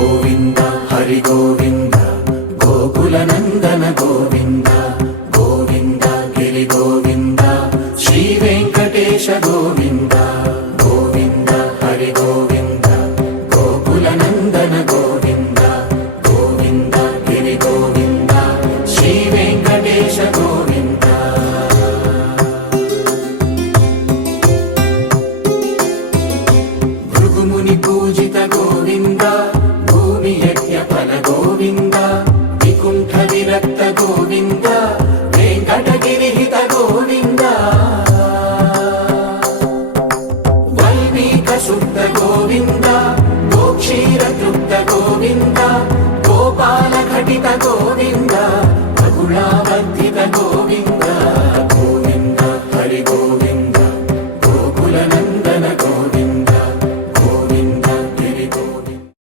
గోవింద హరి గోవింద గోకుల నందన గోవింద గోవింద గిరి గోవింద శ్రీ వెంకటేశ గోవింద గోవింద హరి గోవింద గోకుల నందన గోవింద గోవింద గిరి గోవింద శ్రీ వెంకటేశ గోవింద భృగుముని పూజిత గోవింద భూమి యజ్ఞ ఫల గోవింద వికుంఠ విరక్త గోవింద వెంకటగిరిహిత గోవింద వల్మీక శుద్ధ గోవింద గోక్షీర తృప్త గోవింద గోపాల ఘటిత గోవింద